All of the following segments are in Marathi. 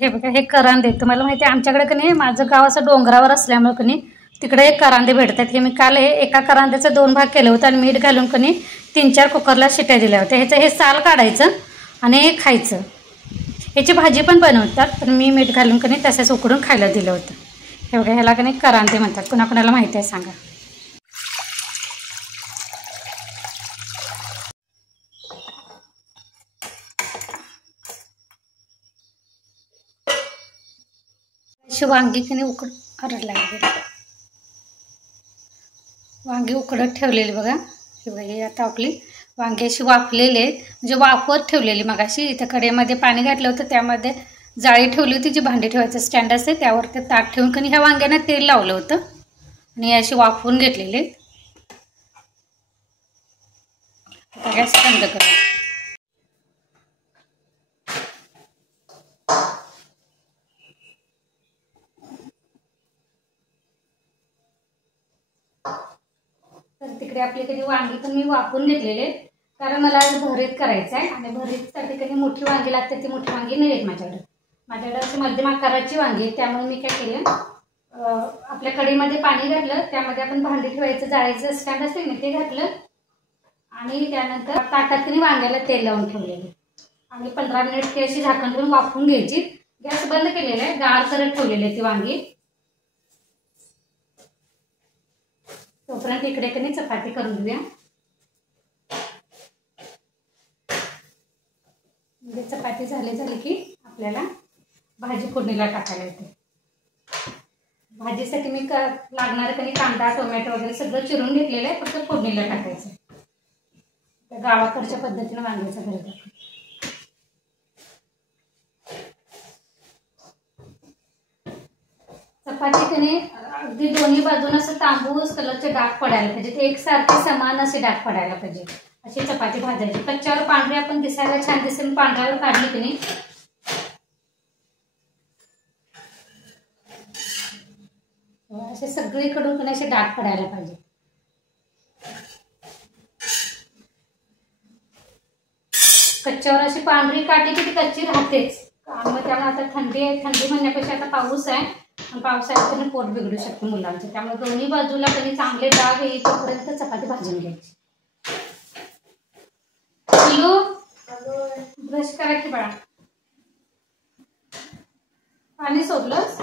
हे बघा हे करांदे, तुम्हाला माहिती आहे आमच्याकडे की नाही माझं गाव असं डोंगरावर असल्यामुळे की नाही तिकडे एक करांदे भेटतात। हे मी काल एका करांद्याचे 2 भाग केले होते आणि मीठ घालून की नाही 3-4 कुकरला शिट्या दिल्या होत्या। ह्याचं हे साल काढायचं आणि खायचं। ह्याची भाजी पण बनवतात, पण मी मीठ घालून की नाही तसंच उकडून खायला दिलं होतं। हे बघा ह्याला की नाही करांदे म्हणतात, कुणाकुणाला माहिती आहे सांगा। वांगी की नाही वांगी उकडत ठेवलेली बघा। हे बघा हे आता आपली वांगी अशी वाफलेले म्हणजे वाफवत ठेवलेली। मगाशी इथं कढईमध्ये पाणी घातलं होतं, त्यामध्ये जाळी ठेवली होती, जी भांडी ठेवायचं स्टँड असते त्यावर ते ताट ठेवून की ह्या वांग्यांना तेल लावलं होतं आणि अशी वाफवून घेतलेले। आता गॅस बंद करा। तर तिकडे आपली कधी वांगी पण मी वाफवून घेतलेले, कारण मला आज भरीत करायचं आहे आणि भरीतसाठी कधी मोठी वांगी लागते, ती मोठी वांगी नाही आहेत माझ्याकडे अशी मध्यम आकाराची वांगी आहे। त्यामुळे मी काय केलं, आपल्या कढईमध्ये पाणी घातलं, त्यामध्ये आपण भांडी ठेवायचं जाळीचं स्टँड असते ना ते घातलं आणि त्यानंतर ताटात की वांग्याला तेल लावून ठेवलेले आणि 15 मिनिट ती अशी झाकण ठेवून वाफवून घ्यायची। गॅस बंद केलेला आहे, गार करत ठेवलेली ती वांगी। तोपर्यंत इकडे की चपाती करून घेऊया। म्हणजे चपाती झाली की आपल्याला भाजी फोडणीला टाकायला येते। भाजीसाठी मी लागणारे कधी कांदा टोमॅटो वगैरे सगळं चिरून घेतलेलं आहे, फक्त फोडणीला टाकायचं। त्या गावाकडच्या पद्धतीने वांग्याचं भरीत आहे। चपाती कधी अगदी दोन्ही बाजून असं तांबूस कलरचे डाग पडायला पाहिजे, ते एकसारखे समान असे डाग पडायला पाहिजे, अशी चपाती भाजायची। कच्च्यावर पांढरी आपण दिसायला छान दिसेल, पांढऱ्यावर काढली की नाही असे सगळीकडून पण असे डाग पडायला पाहिजे। कच्च्यावर अशी पांढरी काढली की ती कच्ची राहतेच। मग त्यामुळे आता थंडी आहे, थंडी म्हणण्यापेक्षा आता पाऊस आहे आणि पावसाळ्यात त्यांनी पोट बिघडू शकते मुलांचं, त्यामुळे दोन्ही बाजूला कधी चांगले डाग येईपर्यंत चपाती भाजून घ्यायची। हॅलो ब्रश करा की बाळा, पाणी सोडलंस?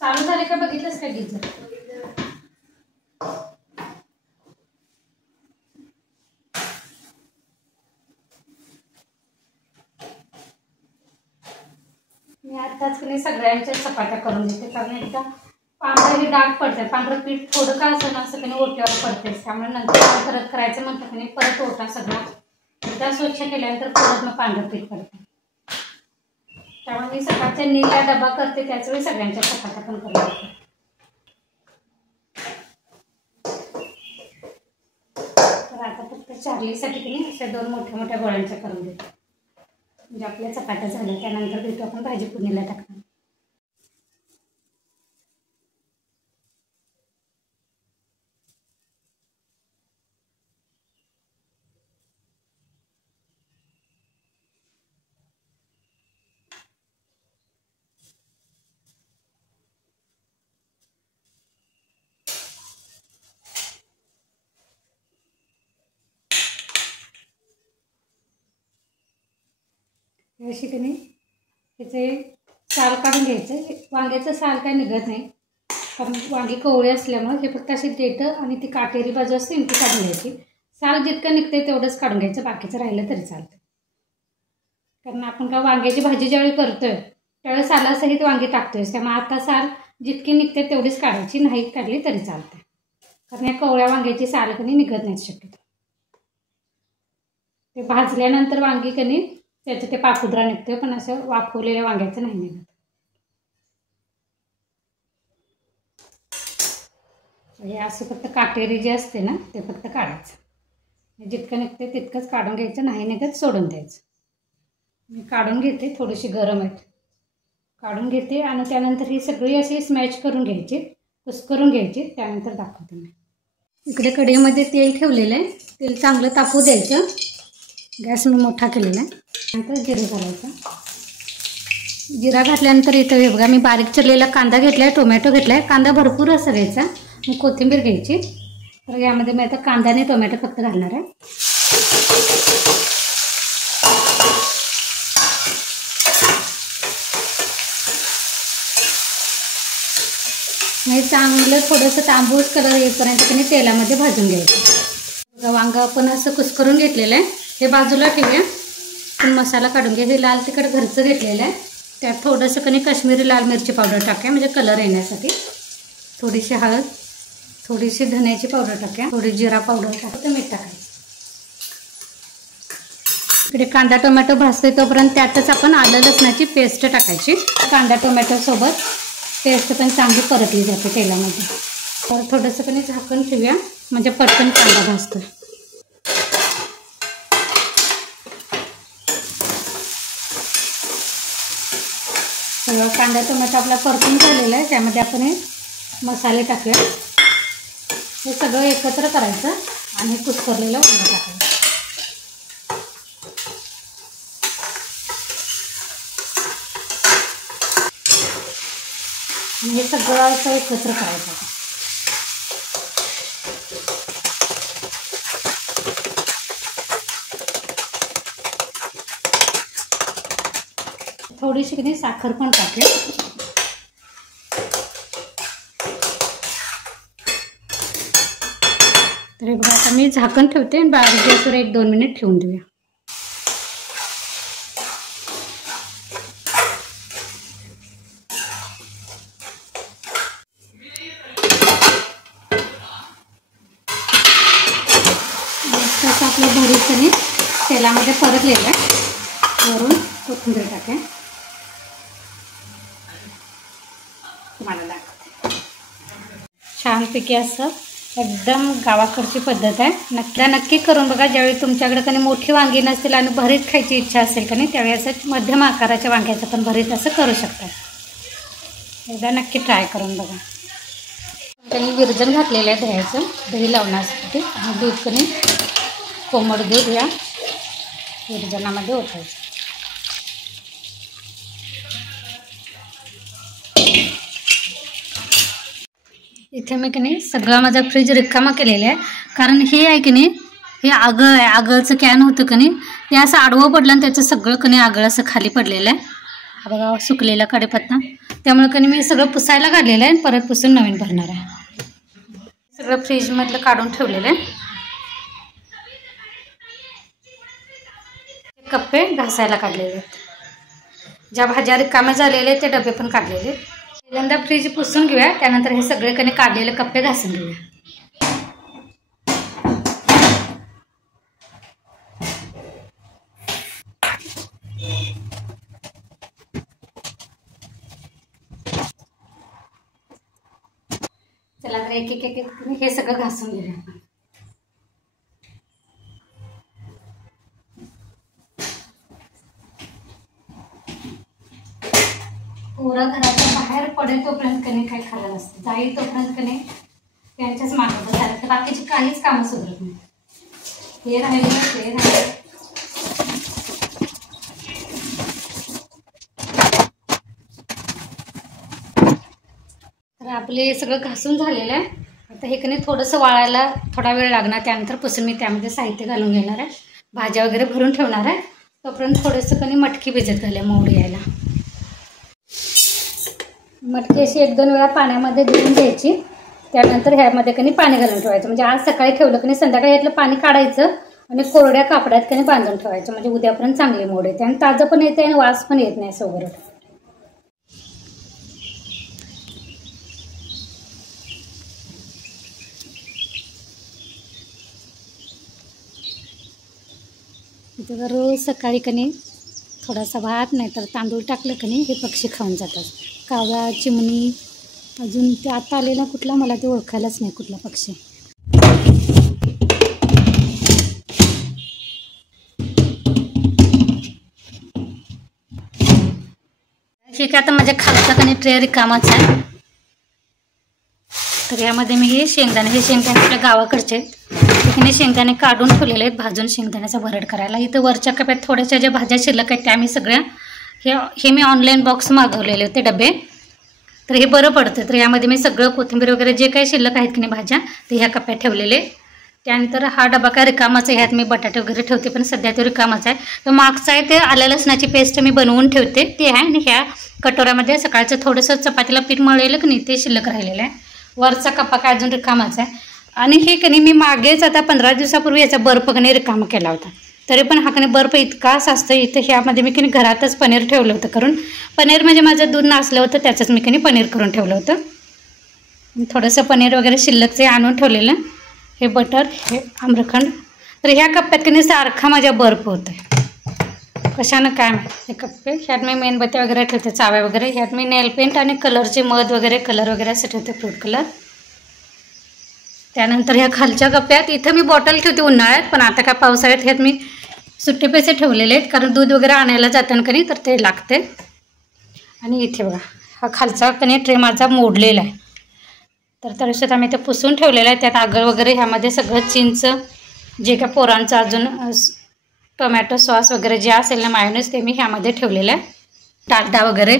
चालू झाले का बघितलंस का गिझर? मी आताच की सगळ्यांच्या चपात्या करून देते, कारण एकदा पांढरे डाग पडतात, पांढरं पीठ थोडं का असं ना असं ओट्यावर पडतेच, त्यामुळे नंतर परत करायचं म्हणतात की परत ओटा सगळा एकदा स्वच्छ केल्यानंतर परत मग पांढरं पीठ पडते। त्यामुळे मी सकाळच्या नीला डबा करते, त्याच वेळी सगळ्यांच्या चपात्या पण करून देते। तर आता फक्त चार्लीसाठी की नाही अशा 2 मोठ्या मोठ्या गोळ्यांच्या करून देते, म्हणजे आपल्या चपात्या झाल्या। त्यानंतर भेटू आपण भाजी फोडणीला टाकणार। अशी की नाही त्याचे साल काढून घ्यायचं। वांग्याचं साल काय निघत नाही, कारण वांगी कवळी असल्यामुळे हे फक्त अशी देठं आणि ती काटेरी बाजू असते ती काढून घ्यायची। साल जितकं निघते तेवढंच काढून घ्यायचं, बाकीचं राहिलं तरी चालतं। कारण आपण का वांग्याची भाजी ज्यावेळी करतोय त्यावेळेस सालासहित वांगी टाकतोय, त्यामुळे आता साल जितकी निघते तेवढीच काढायची, नाही काढली तरी चालते, कारण या कवळ्या वांग्याची साल कधी निघत नाहीत शक्यतो। ते भाजल्यानंतर वांगी कधी त्याचं ते पापुद्रा निघतोय, पण असं वाफवलेल्या वांग्याचं नाही निघत। हे असं फक्त काटेरी जे असते ना ते फक्त काढायचं, जितकं निघते तितकंच काढून घ्यायचं, नाही निघत सोडून द्यायचं। मी काढून घेते, थोडीशी गरम आहेत, काढून घेते आणि त्यानंतर ही सगळी अशी स्मॅश करून घ्यायची, कुस्करून घ्यायची, त्यानंतर दाखवते मी। इकडे कढईमध्ये तेल ठेवलेलं आहे, तेल चांगलं तापू द्यायचं। गॅस मी मोठा केलेला आहे, नंतर जिरे घालायचं, जिरा घातल्यानंतर इथं हे बघा मी बारीक चिरलेला कांदा घेतलाय, टोमॅटो घेतलाय. कांदा भरपूर असं घ्यायचा, मग कोथिंबीर घ्यायची. तर यामध्ये मी आता कांदा आणि टोमॅटो फक्त घालणार आहे. हे चांगलं थोडंसं तांबूस कलर येईपर्यंत त्यांनी तेलामध्ये भाजून घ्यायचं. वांगा आपण असं कुस्करून घेतलेलं आहे, हे बाजूला ठेवूया. पण मसाला काढून घ्या. हे लाल तिखट घरचं घेतलेलं आहे, त्यात थोडंसं कणी काश्मीरी लाल मिरची पावडर टाका म्हणजे कलर येण्यासाठी. थोडीशी हळद, थोडीशी धन्याची पावडर टाका, थोडी जिरा पावडर टाका, तर मीठ टाकायचं. इकडे कांदा टोमॅटो भाजतोय तोपर्यंत त्यातच आपण आलं लसणाची पेस्ट टाकायची. कांदा टोमॅटो सोबत पेस्ट पण चांगली परतली जाते तेलामध्ये. तर थोडंसं कणी झाकण ठेवूया म्हणजे पटकन कांदा भाजतो. सगळं कांदा टोमॅटो आपला परतून झालेला आहे, त्यामध्ये आपण हे मसाले टाकूया. हे सगळं एकत्र करायचं आणि कुस्करलेलं वांगं टाकायचं. आणि हे सगळं असं एकत्र करायचं. थोडीशी की साखर पण टाकूया. तर बघा आता मी झाकण ठेवते आणि बारीक गॅसवर 1-2 मिनिट ठेवून देऊया. तसं आपलं भरीत तेलामध्ये परतलेलं आहे. वरून कोथिंबीर टाका. तुम्हाला दाखवते छानपैकी असं एकदम गावाकडची पद्धत आहे. नक्की करून बघा. ज्यावेळी तुमच्याकडे कधी मोठी वांगी नसतील आणि भरीत खायची इच्छा असेल का नाही, त्यावेळी असं मध्यम आकाराच्या वांग्याचं पण भरीत असं करू शकता. एकदा नक्की ट्राय करून बघा. त्यांनी विरजण घातलेलं आहे दह्याचं, दही लावण्यासाठी. आणि दूध कधी कोमट दूध या विरजणामध्ये ओतायचं. इथे मी की नाही सगळा माझा फ्रीज रिकामा केलेला आहे, कारण हे आहे की नाही हे आगळ आहे. आगळचं कॅन होतं की नाही, ते असं आडवं पडलं आणि त्याचं सगळं की नाही आगळ असं खाली पडलेलं आहे. हा बघा सुकलेला कढीपत्ता. त्यामुळे की नाही मी सगळं पुसायला काढलेलं आहे आणि परत पुसून नवीन भरणार आहे. सगळं फ्रीजमधलं काढून ठेवलेलं आहे. कप्पे घासायला काढलेले आहेत. ज्या भाज्या रिकाम्या झालेले आहेत ते डबे पण काढलेले आहेत. पहिल्यांदा फ्रीज पुसून घेऊया, त्यानंतर हे सगळे कणी काढलेले कप्पे घासून घेऊया. चला तर एक एक हे सगळं घासून घेऊया आपण. पोरं घराच्या बाहेर पडेल तोपर्यंत कधी काही खाल्लं नसतं, जाईल तोपर्यंत कधी त्यांच्याच मागं बसायला तर बाकीची काहीच कामं सुधरत नाही. हे राहिले ते राहिले. तर आपले सगळं घासून झालेलं आहे. आता हे कधी थोडंसं वाळायला थोडा वेळ लागणार. त्यानंतर पुसून मी त्यामध्ये साहित्य घालून घेणार आहे. भाज्या वगैरे भरून ठेवणार आहे. तोपर्यंत थोडंसं कधी मटकी भिजत घालूया मोड यायला. मटकी अशी 1-2 वेळा पाण्यामध्ये धुवून घ्यायची. त्यानंतर ह्यामध्ये कधी पाणी घालून ठेवायचं. म्हणजे आज सकाळी ठेवलं कधी संध्याकाळी यातलं पाणी काढायचं आणि कोरड्या कापड्यात कधी बांधून ठेवायचं. म्हणजे उद्यापर्यंत चांगली मोड येते आणि ताजं पण येते आणि वास पण येत नाही सोबत. इथे रोज सकाळी कधी थोडासा भात नाही तर तांदूळ टाकलं की नाही हे पक्षी खाऊन जातात. कावळा, चिमणी, अजून ते आता आलेला कुठला मला ते ओळखायलाच नाही कुठला पक्षी. ठीक आहे, आता माझ्या खालचा कणी ट्रे रिकामाच आहे. तर यामध्ये मी हे शेंगदाणे आपल्या गावाकडचे तिकडे शेंगदाणे काढून ठेवलेले आहेत भाजून शेंगदाण्याचा भरड करायला. इथं वरच्या कप्यात थोड्याशा ज्या भाज्या शिल्लक आहेत त्या मी सगळ्या हे मी ऑनलाईन बॉक्स मागवलेले होते डबे, तर हे बरं पडतं. तर यामध्ये मी सगळं कोथिंबीर वगैरे जे काही शिल्लक आहेत की नाही भाज्या ते ह्या कप्प्यात ठेवलेले. त्यानंतर हा डबा काय रिकामाच आहे, ह्यात मी बटाटे वगैरे ठेवते, पण सध्या तो रिकामाच आहे. तर मागचा आहे ते आलं लसणाची पेस्ट मी बनवून ठेवते ते आहे. आणि ह्या कटोऱ्यामध्ये सकाळचं थोडंसं चपातीला पीठ मळलेलं की नाही ते शिल्लक राहिलेलं आहे. वरचा कप्पा काय अजून रिकामाच आहे. आणि हे कणी मी मागेच आता 15 दिवसापूर्वी याचा बर्फ कणी रिकामा केला होता, तरी पण हा कणी बर्फ इतका साचतं इथं. ह्यामध्ये मी कणी घरातच पनीर ठेवलं होतं, करून पनीर म्हणजे माझं दूध नासलं होतं त्याचंच मी कणी पनीर करून ठेवलं होतं. थोडंसं पनीर वगैरे शिल्लकचे आणून ठेवलेलं. हे बटर, हे आम्रखंड. तर ह्या कप्प्यात कणी सारखा माझ्या बर्फ होतं आहे, कशानं काय माहिती. हे कप्पे ह्यात मी मेणबत्त्या वगैरे ठेवते, चाव्या वगैरे. ह्यात मी नेल पेंट आणि कलरचे मध वगैरे कलर वगैरे असं ठेवते, फ्रूट कलर. त्यानंतर ह्या खालच्या कप्प्यात इथं मी बॉटल ठेवते उन्हाळ्यात, पण आता काय पावसाळ्यात ह्यात मी सुट्टे पैसे ठेवलेले आहेत, कारण दूध वगैरे आणायला जाताना कणी तर ते लागते. आणि इथे बघा हा खालचा कणी ट्रे माझा मोडलेला आहे, तर तरीसुद्धा मी ते पुसून ठेवलेलं आहे. त्यात आगळ वगैरे ह्यामध्ये सगळं चिंच, जे काय पोरांचं अजून टोमॅटो सॉस वगैरे जे असेल ना मायोनीज ते मी ह्यामध्ये ठेवलेलं आहे, डालडा वगैरे.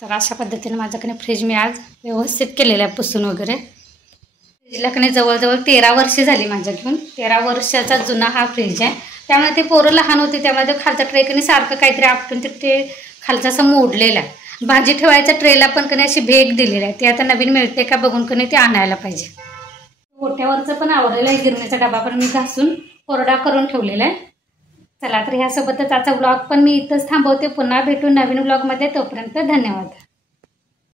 तर अशा पद्धतीने माझं कणी फ्रीज मी आज व्यवस्थित केलेलं आहे पुसून वगैरे. फ्रीजला कणी जवळजवळ 13 वर्षे झाली माझ्या घेऊन. 13 वर्षाचा जुना हा फ्रीज आहे. त्यामुळे ते पोरं लहान होते त्यामुळे ते खालचा ट्रे कणी सारखं काहीतरी आपटून ते खालचा असं मोडलेला आहे. भाजी ठेवायच्या ट्रेला पण कणी अशी भेग दिलेली आहे, ती आता नवीन मिळते का बघून कणी ते आणायला पाहिजे. ओट्यावरचं पण आवडलेलं आहे, गिरणीचा डबा पण मी घासून कोरडा करून ठेवलेला आहे. चला तर ह्यासोबतच आजचा व्लॉग पण मी इथंच थांबवते. पुन्हा भेटू नवीन व्लॉगमध्ये, तोपर्यंत धन्यवाद.